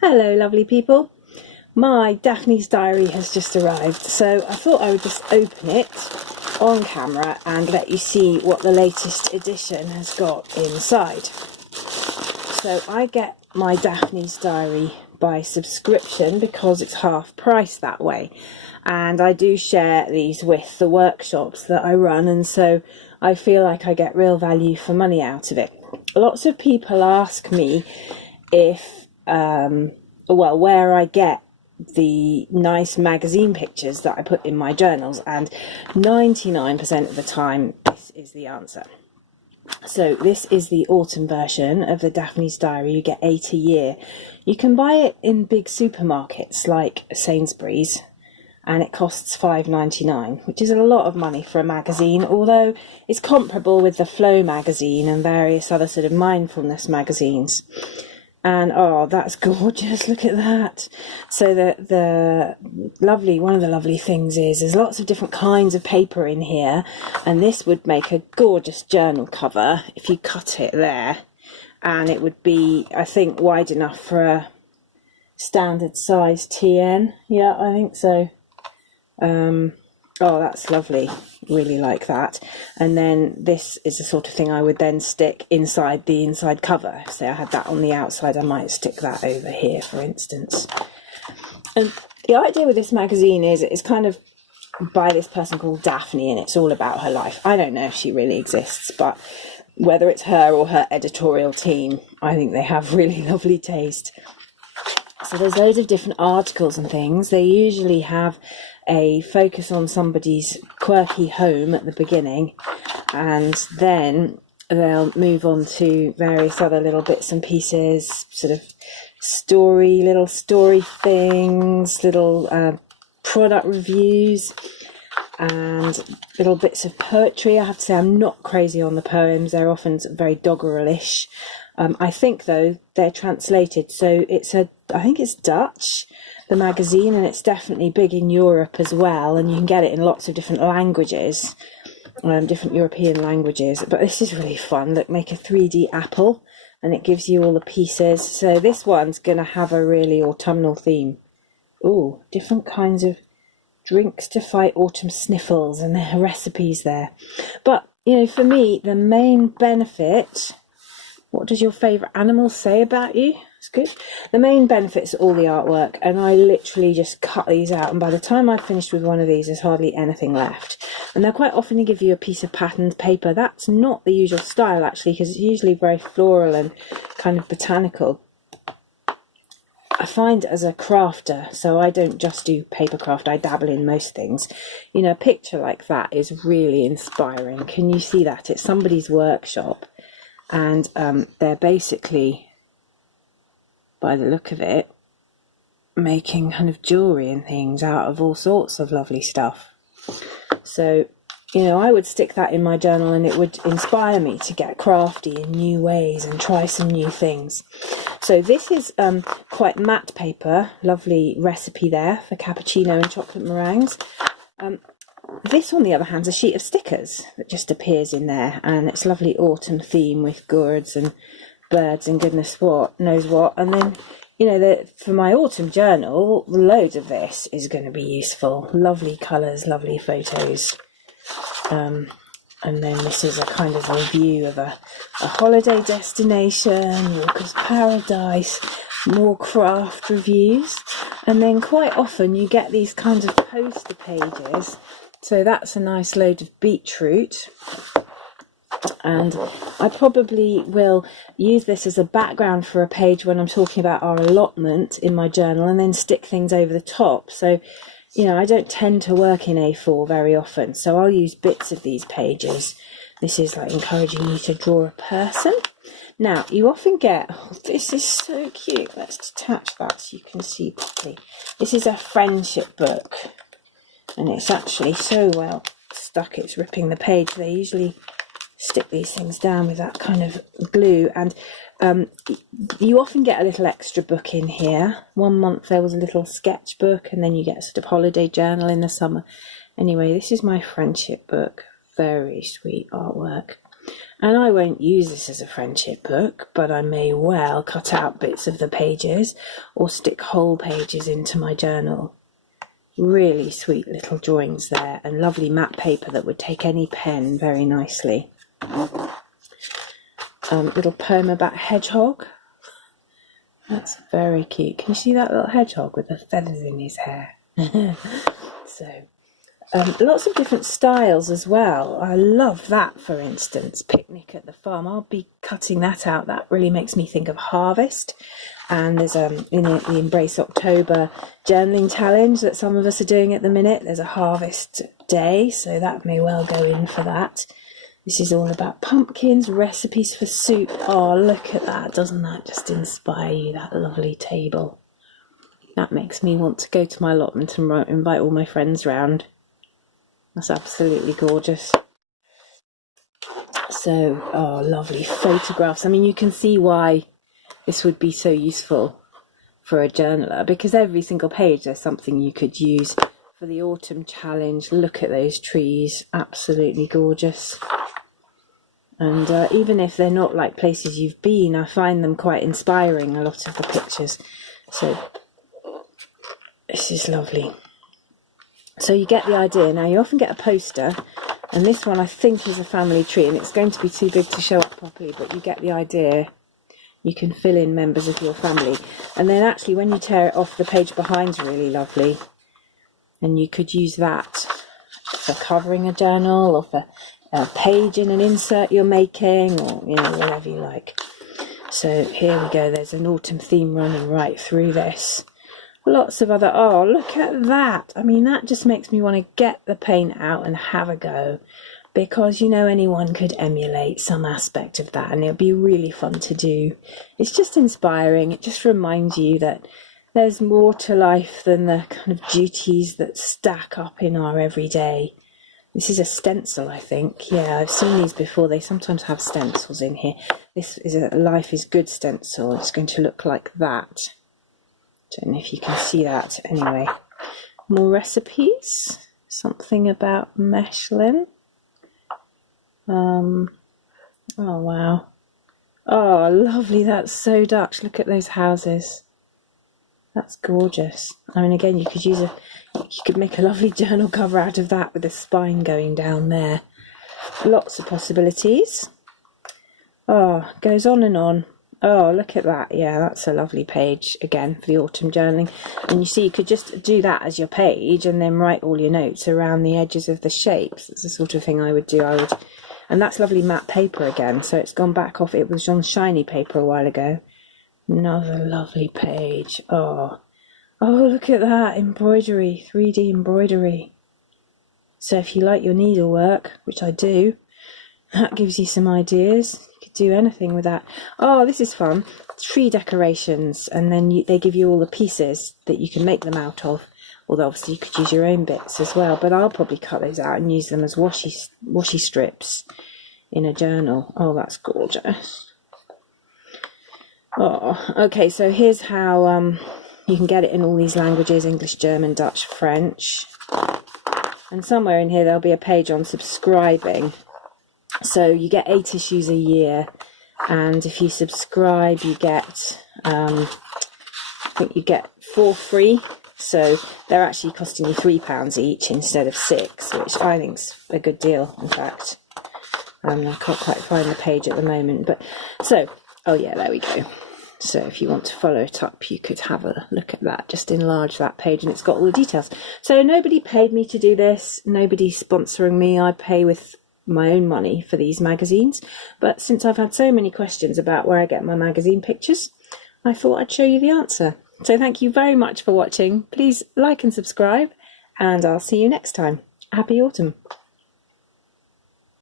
Hello, lovely people. My Daphne's diary has just arrived, so I thought I would just open it on camera and let you see what the latest edition has got inside. So I get my Daphne's diary by subscription because it's half price that way, and I do share these with the workshops that I run, and so I feel like I get real value for money out of it. Lots of people ask me if where I get the nice magazine pictures that I put in my journals, and 99% of the time this is the answer. So this is the autumn version of the Daphne's diary. You get 8 a year. You can buy it in big supermarkets like Sainsbury's, and it costs £5.99, which is a lot of money for a magazine, although it's comparable with the Flow magazine and various other sort of mindfulness magazines. And oh, that's gorgeous, look at that. So the lovely, one of the lovely things is there's lots of different kinds of paper in here, and this would make a gorgeous journal cover if you cut it there, and it would be, I think, wide enough for a standard size TN. Yeah, I think so. Oh, that's lovely, really like that. And then this is the sort of thing I would then stick inside the inside cover. Say I had that on the outside, I might stick that over here, for instance. And the idea with this magazine is it's kind of by this person called Daphne, and it's all about her life. I don't know if she really exists, but whether it's her or her editorial team, I think they have really lovely taste. So there's loads of different articles and things. They usually have a focus on somebody's quirky home at the beginning, and then they'll move on to various other little bits and pieces, sort of little story things, little product reviews, and little bits of poetry. I have to say I'm not crazy on the poems. They're often very doggerel-ish. I think, though, they're translated, so I think it's Dutch, the magazine, and it's definitely big in Europe as well, and you can get it in lots of different languages, different European languages. But this is really fun. Look, make a 3D apple, and it gives you all the pieces. So this one's going to have a really autumnal theme. Ooh, different kinds of drinks to fight autumn sniffles, and there are recipes there. But, you know, for me, the main benefit... What does your favourite animal say about you? It's good. The main benefits are all the artwork, and I literally just cut these out, and by the time I've finished with one of these, there's hardly anything left. And they'll quite often give you a piece of patterned paper. That's not the usual style, actually, because it's usually very floral and kind of botanical. I find as a crafter, so I don't just do paper craft, I dabble in most things. You know, a picture like that is really inspiring. Can you see that? It's somebody's workshop. And they're basically, by the look of it, making kind of jewellery and things out of all sorts of lovely stuff. So, you know, I would stick that in my journal, and it would inspire me to get crafty in new ways and try some new things. So this is quite matte paper, lovely recipe there for cappuccino and chocolate meringues. This, on the other hand, is a sheet of stickers that just appears in there, and it's a lovely autumn theme with gourds and birds and goodness knows what. And then, you know, for my autumn journal, loads of this is going to be useful. Lovely colours, lovely photos. And then this is a kind of review of a holiday destination, Walker's Paradise, more craft reviews. And then quite often you get these kinds of poster pages. So that's a nice load of beetroot, and I probably will use this as a background for a page when I'm talking about our allotment in my journal, and then stick things over the top. So, you know, I don't tend to work in A4 very often, so I'll use bits of these pages. This is like encouraging you to draw a person. Now, you often get, oh, this is so cute. Let's detach that so you can see properly. This is a friendship book. And it's actually so well stuck, it's ripping the page. They usually stick these things down with that kind of glue. And you often get a little extra book in here. 1 month there was a little sketchbook, and then you get a sort of holiday journal in the summer. Anyway, this is my friendship book. Very sweet artwork. And I won't use this as a friendship book, but I may well cut out bits of the pages or stick whole pages into my journal. Really sweet little drawings there, and lovely matte paper that would take any pen very nicely. Little poem about hedgehog. That's very cute. Can you see that little hedgehog with the feathers in his hair? So, lots of different styles as well. I love that, for instance, picnic at the farm. I'll be cutting that out. That really makes me think of harvest. And there's in it the Embrace October journaling challenge that some of us are doing at the minute. There's a harvest day, so that may well go in for that. This is all about pumpkins, recipes for soup. Oh, look at that. Doesn't that just inspire you, that lovely table? That makes me want to go to my allotment and invite all my friends round. That's absolutely gorgeous. So, oh, lovely photographs. I mean, you can see why this would be so useful for a journaler, because every single page there's something you could use for the autumn challenge. Look at those trees, absolutely gorgeous. And even if they're not like places you've been, I find them quite inspiring, a lot of the pictures. So this is lovely. So you get the idea. Now you often get a poster, and this one I think is a family tree, and it's going to be too big to show up properly, but you get the idea. You can fill in members of your family. And then actually when you tear it off, the page behind's really lovely. And you could use that for covering a journal, or for a page in an insert you're making, or, you know, whatever you like. So here we go. There's an autumn theme running right through this. Lots of other, oh, look at that. I mean, that just makes me want to get the paint out and have a go. Because, you know, anyone could emulate some aspect of that, and it'll be really fun to do. It's just inspiring. It just reminds you that there's more to life than the kind of duties that stack up in our everyday. This is a stencil, I think. Yeah, I've seen these before. They sometimes have stencils in here. This is a Life is Good stencil. It's going to look like that. Don't know if you can see that. Anyway, more recipes. Something about Mechlin. Oh wow, oh lovely. That's so Dutch. Look at those houses. That's gorgeous. I mean, again, you could make a lovely journal cover out of that with the spine going down there. Lots of possibilities. Oh, goes on and on. Oh, look at that. Yeah, that's a lovely page again for the autumn journaling. And you see, you could just do that as your page and then write all your notes around the edges of the shapes. It's the sort of thing I would do. And that's lovely matte paper again, so it's gone back off. It was on shiny paper a while ago. Another lovely page. Oh, look at that embroidery, 3D embroidery. So if you like your needlework, which I do, that gives you some ideas. You could do anything with that. Oh, this is fun. Tree decorations, and then they give you all the pieces that you can make them out of. Although obviously you could use your own bits as well, but I'll probably cut those out and use them as washi strips in a journal. Oh, that's gorgeous. Oh, okay, so here's how you can get it in all these languages: English, German, Dutch, French. And somewhere in here there'll be a page on subscribing. So you get 8 issues a year, and if you subscribe you get, I think you get 4 free. So they're actually costing you £3 each instead of 6, which I think's a good deal, in fact. I can't quite find the page at the moment, but so, oh yeah, there we go. So if you want to follow it up, you could have a look at that. Just enlarge that page and it's got all the details. So nobody paid me to do this. Nobody's sponsoring me. I pay with my own money for these magazines. But since I've had so many questions about where I get my magazine pictures, I thought I'd show you the answer. So thank you very much for watching. Please like and subscribe, and I'll see you next time. Happy autumn.